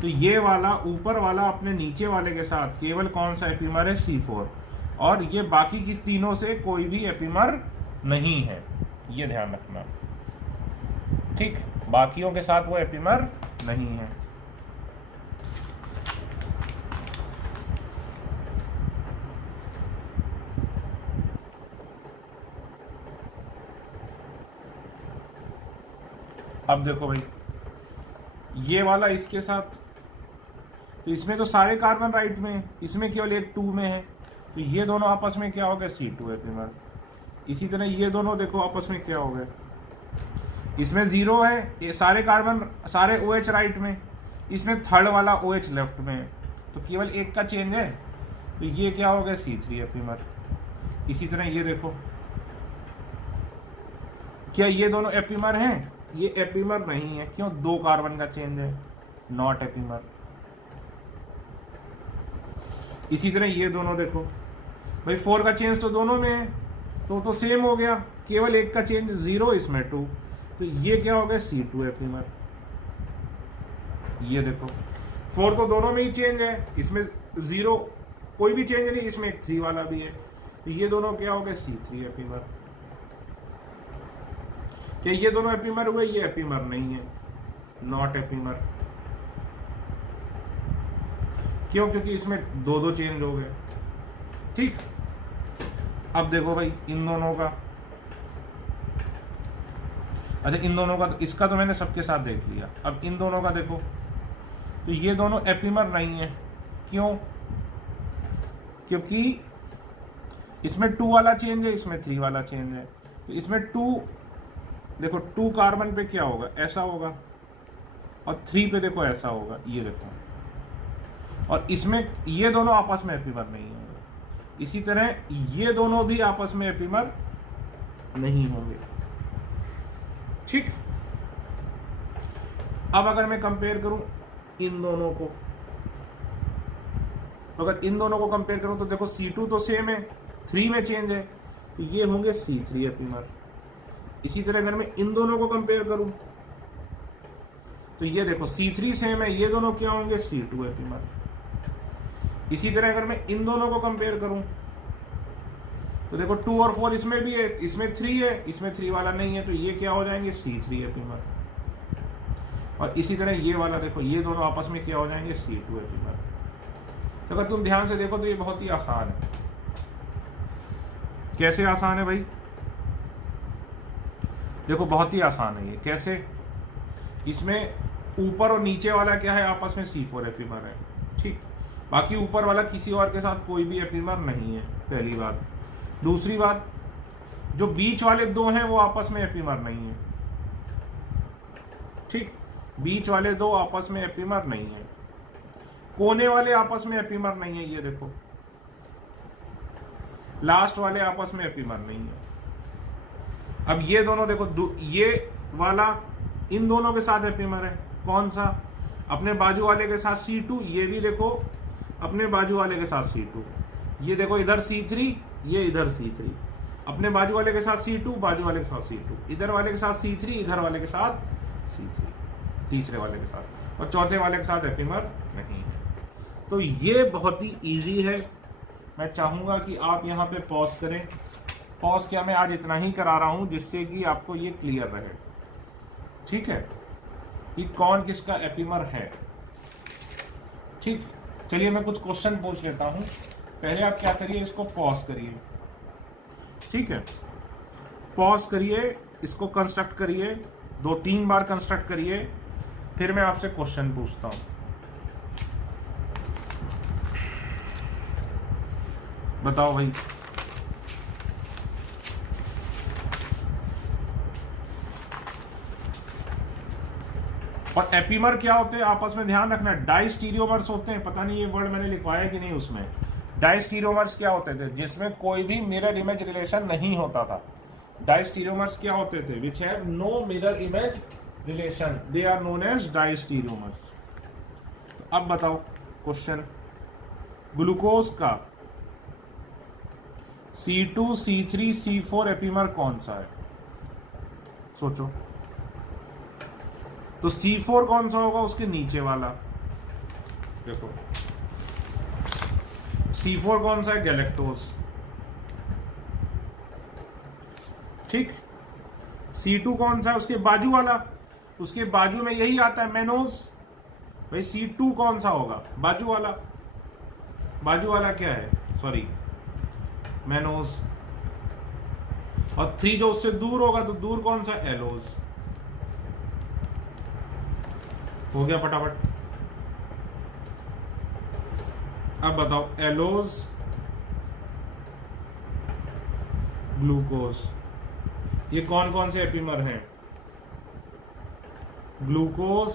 तो ये वाला ऊपर वाला अपने नीचे वाले के साथ केवल कौन सा एपिमर है, C4, और ये बाकी की तीनों से कोई भी एपिमर नहीं है, ये ध्यान रखना। ठीक, बाकियों के साथ वो एपिमर नहीं है। अब देखो भाई, ये वाला इसके साथ, तो इसमें तो सारे कार्बन राइट में है, इसमें केवल एक 2 में है, तो ये दोनों आपस में क्या हो गए, C2 एपिमर। इसी तरह ये दोनों देखो आपस में क्या हो गए, इसमें 0 है, ये सारे कार्बन सारे OH राइट में, इसमें 3rd वाला OH लेफ्ट में है, तो केवल एक का चेंज है, तो ये क्या हो गया, C3 एपिमर। इसी तरह ये देखो, क्या ये दोनों एपिमर हैं, ये एपिमर नहीं है, क्यों, 2 कार्बन का चेंज है, नॉट एपिमर। इसी तरह ये दोनों देखो भाई, 4 का चेंज तो दोनों में है, तो सेम हो गया, केवल एक का चेंज, 0 इसमें 2, तो ये क्या हो गया, C2 एपिमर। ये देखो 4 तो दोनों में ही चेंज है, इसमें 0 कोई भी चेंज नहीं, इसमें एक 3 वाला भी है, तो ये दोनों क्या हो गए, C3 एपिमर। क्या ये दोनों एपिमर हुए, ये एपिमर नहीं है, नॉट एपिमर। क्यों? क्योंकि इसमें दो दो चेंज हो गए। ठीक, अब देखो भाई इन दोनों का, अच्छा इन दोनों का तो, इसका तो मैंने सबके साथ देख लिया। अब इन दोनों का देखो, तो ये दोनों एपिमर नहीं है। क्यों? क्योंकि इसमें 2 वाला चेंज है, इसमें 3 वाला चेंज है। तो इसमें 2, देखो 2 कार्बन पे क्या होगा, ऐसा होगा, और 3 पे देखो ऐसा होगा, ये देखो। और इसमें ये दोनों आपस में एपिमर नहीं होंगे। इसी तरह ये दोनों भी आपस में एपिमर नहीं होंगे। ठीक, अब अगर मैं कंपेयर करूं इन दोनों को, तो अगर इन दोनों को कंपेयर करूं तो देखो C2 तो सेम है, 3 में चेंज है, तो ये होंगे C3 एपिमर। इसी तरह अगर मैं इन दोनों को कंपेयर करूं तो ये देखो C3 सेम है, ये दोनों क्या होंगे, C2 एपिमर। इसी तरह अगर मैं इन दोनों को कंपेयर करूं तो देखो 2 और 4 इसमें भी है, इसमें 3 है, इसमें 3 वाला नहीं है, तो ये क्या हो जाएंगे, C3 एपिमर। और इसी तरह ये वाला देखो, ये दोनों आपस में क्या हो जाएंगे, C2 एपिमर। तो अगर तुम ध्यान से देखो तो ये बहुत ही आसान है। कैसे आसान है भाई? देखो बहुत ही आसान है ये। कैसे? इसमें ऊपर और नीचे वाला क्या है, आपस में C4 एपिमर है। ठीक, बाकी ऊपर वाला किसी और के साथ कोई भी एपिमर नहीं है, पहली बात। दूसरी बात, जो बीच वाले दो हैं वो आपस में एपिमर नहीं है। ठीक, बीच वाले दो आपस में एपिमर नहीं है। कोने वाले आपस में एपिमर नहीं है, ये देखो। लास्ट वाले आपस में एपिमर नहीं है। अब ये दोनों देखो, ये वाला इन दोनों के साथ एपिमर है। कौन सा? अपने बाजू वाले के साथ C2, ये भी देखो अपने बाजू वाले के साथ C2। ये देखो इधर C3, ये इधर C3। अपने बाजू वाले के साथ C2, बाजू वाले के साथ C2, इधर वाले के साथ C3, इधर वाले के साथ C3, तीसरे वाले के साथ, और चौथे वाले के साथ एपिमर नहीं है। तो ये बहुत ही इजी है। मैं चाहूंगा कि आप यहाँ पे पॉज करें। पॉज क्या, मैं आज इतना ही करा रहा हूं जिससे कि आपको ये क्लियर रहे। ठीक है, कि कौन किसका एपिमर है। ठीक, चलिए मैं कुछ क्वेश्चन पूछ लेता हूं। पहले आप क्या करिए, इसको पॉज करिए। ठीक है, पॉज करिए, इसको कंस्ट्रक्ट करिए, 2-3 बार कंस्ट्रक्ट करिए, फिर मैं आपसे क्वेश्चन पूछता हूं। बताओ भाई। और एपिमर क्या होते हैं आपस में ध्यान रखना, डाइस्टीरियोमर्स होते हैं। पता नहीं ये वर्ड मैंने लिखवाया कि नहीं उसमें। डाइस्टीरियोमर्स क्या होते थे? जिसमें कोई भी मिरर इमेज रिलेशन नहीं होता था। डाइस्टीरियोमर्स क्या होते थे? Which have no mirror image relation, they are known as diastereomers. अब बताओ क्वेश्चन, ग्लूकोज का C2, C3, C4 एपिमर कौन सा है? सोचो। तो C4 कौन सा होगा? उसके नीचे वाला। देखो C4 कौन सा है? गैलेक्टोज। ठीक, C2 कौन सा है? उसके बाजू वाला। उसके बाजू में यही आता है, मेनोज। भाई C2 कौन सा होगा? बाजू वाला। बाजू वाला क्या है? Sorry, mannose. और 3 जो उससे दूर होगा, तो दूर कौन सा? एलोज। हो गया फटाफट। अब बताओ, एलोज, ग्लूकोज, ये कौन कौन से एपिमर हैं? Glucose,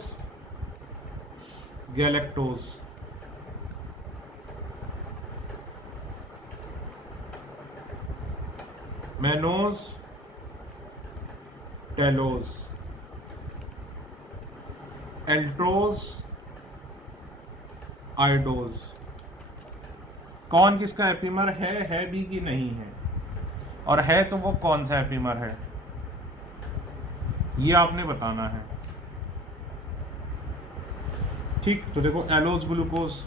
galactose, mannose, talose, altrose, idose. कौन किसका एपिमर है भी कि नहीं है? और है तो वो कौन सा एपिमर है, ये आपने बताना है। ठीक, तो देखो एलोज, ग्लूकोज,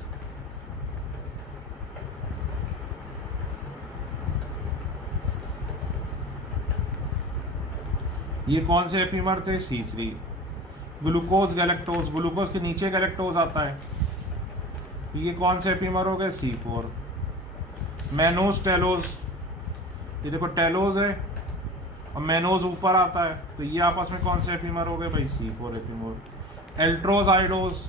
ये कौन से एपिमर थे? C3। ग्लूकोज, गैलेक्टोज, ग्लूकोज के नीचे गैलेक्टोज आता है। तो ये कौन से एपीमर हो गए, C4। मैनोज टेलोज, ये देखो टेलोज है और मैनोज ऊपर आता है, तो ये आपस में कौन से एपीमर हो गए भाई, C4 एपीमर। एल्ट्रोज आइडोज,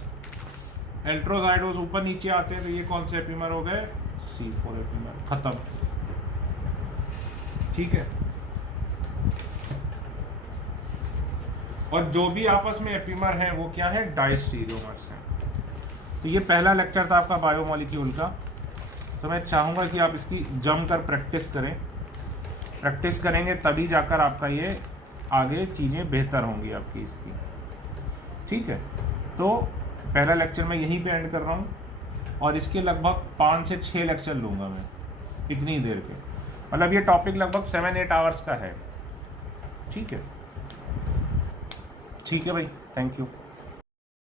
एल्ट्रोज आइडोज ऊपर नीचे आते हैं, तो ये कौन से एपीमर हो गए, C4 एपीमर। खत्म, ठीक है। और जो भी आपस में एपीमर हैं वो क्या है, डाइस्टीरियोमर्स हैं। तो ये पहला लेक्चर था आपका बायोमोलिक्यूल का। तो मैं चाहूँगा कि आप इसकी जमकर प्रैक्टिस करें, प्रैक्टिस करेंगे तभी जाकर आपका ये आगे चीज़ें बेहतर होंगी आपकी इसकी, ठीक है। तो पहला लेक्चर मैं यहीं पे एंड कर रहा हूँ और इसके लगभग 5 से 6 लेक्चर लूँगा मैं इतनी देर के, मतलब ये टॉपिक लगभग 7-8 आवर्स का है, ठीक है। ठीक है भाई, थैंक यू।